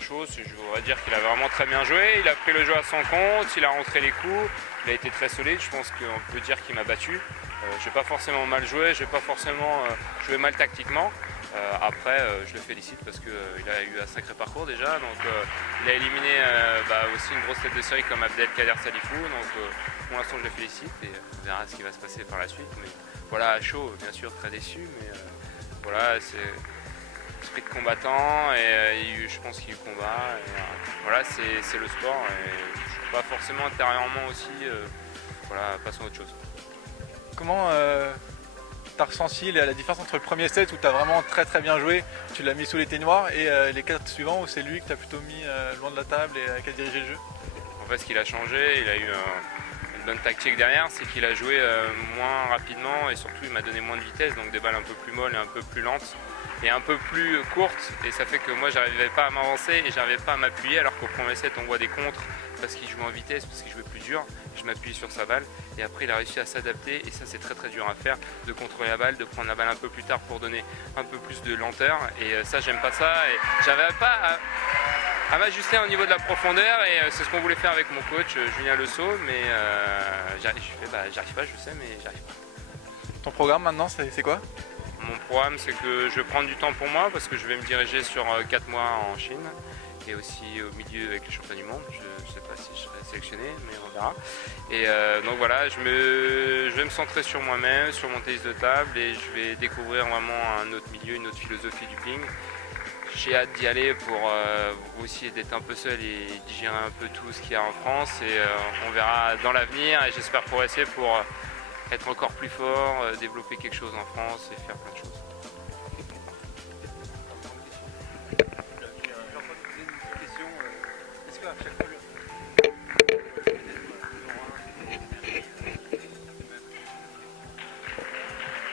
Chaud, je voudrais dire qu'il a vraiment très bien joué, il a pris le jeu à son compte, il a rentré les coups, il a été très solide, je pense qu'on peut dire qu'il m'a battu. Je n'ai pas forcément mal joué, je n'ai pas forcément joué mal tactiquement. Après, je le félicite parce qu'il a eu un sacré parcours déjà, donc il a éliminé aussi une grosse tête de série comme Abdelkader Salifou, donc pour l'instant je le félicite et on verra ce qui va se passer par la suite. Mais voilà, à chaud, bien sûr, très déçu, mais voilà, c'est esprit de combattant et je pense qu'il y a eu combat. Voilà, c'est le sport et je ne suis pas forcément intérieurement aussi. Voilà, passons à autre chose. Comment t'as ressenti la différence entre le premier set où t'as vraiment très bien joué, tu l'as mis sous les ténoirs, et les 4 suivants où c'est lui que t'as plutôt mis loin de la table et qui a dirigé le jeu? En fait, ce qu'il a changé, il a eu une bonne tactique derrière, c'est qu'il a joué moins rapidement et surtout il m'a donné moins de vitesse, donc des balles un peu plus molles et un peu plus lentes et un peu plus courtes, et ça fait que moi j'arrivais pas à m'avancer et j'arrivais pas à m'appuyer, alors qu'au premier set on voit des contres parce qu'il jouait en vitesse, parce qu'il jouait plus dur, je m'appuie sur sa balle et après il a réussi à s'adapter, et ça c'est très dur à faire, de contrôler la balle, de prendre la balle un peu plus tard pour donner un peu plus de lenteur, et ça j'aime pas ça, et j'avais pas à m'ajuster au niveau de la profondeur, et c'est ce qu'on voulait faire avec mon coach Julien Lesaut, mais j'arrive pas, je sais, mais j'arrive pas. Ton programme maintenant c'est quoi? Mon programme, c'est que je vais prendre du temps pour moi parce que je vais me diriger sur 4 mois en Chine et aussi au milieu avec les championnats du monde. Je ne sais pas si je serai sélectionné, mais on verra. Et donc voilà, je vais me centrer sur moi-même, sur mon tennis de table, et je vais découvrir vraiment un autre milieu, une autre philosophie du ping. J'ai hâte d'y aller pour aussi d'être un peu seul et digérer un peu tout ce qu'il y a en France, et on verra dans l'avenir, et j'espère progresser pour être encore plus fort, développer quelque chose en France et faire plein de choses.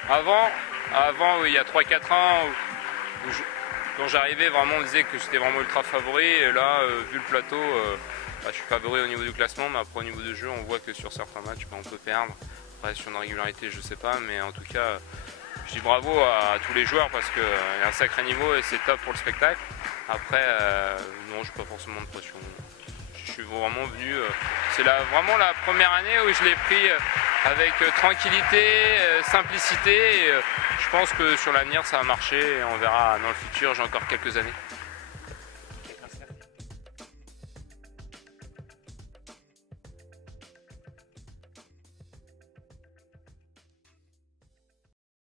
Avant oui, il y a 3-4 ans, quand j'arrivais, vraiment on disait que j'étais vraiment ultra favori, et là, vu le plateau, je suis favori au niveau du classement, mais après au niveau du jeu, on voit que sur certains matchs, on peut perdre. Après, sur une régularité, je sais pas, mais en tout cas, je dis bravo à tous les joueurs parce qu'il y a un sacré niveau et c'est top pour le spectacle. Après, non, je n'ai pas forcément de pression. Je suis vraiment venu, c'est vraiment la première année où je l'ai pris avec tranquillité, simplicité, et je pense que sur l'avenir ça va marcher et on verra dans le futur, j'ai encore quelques années.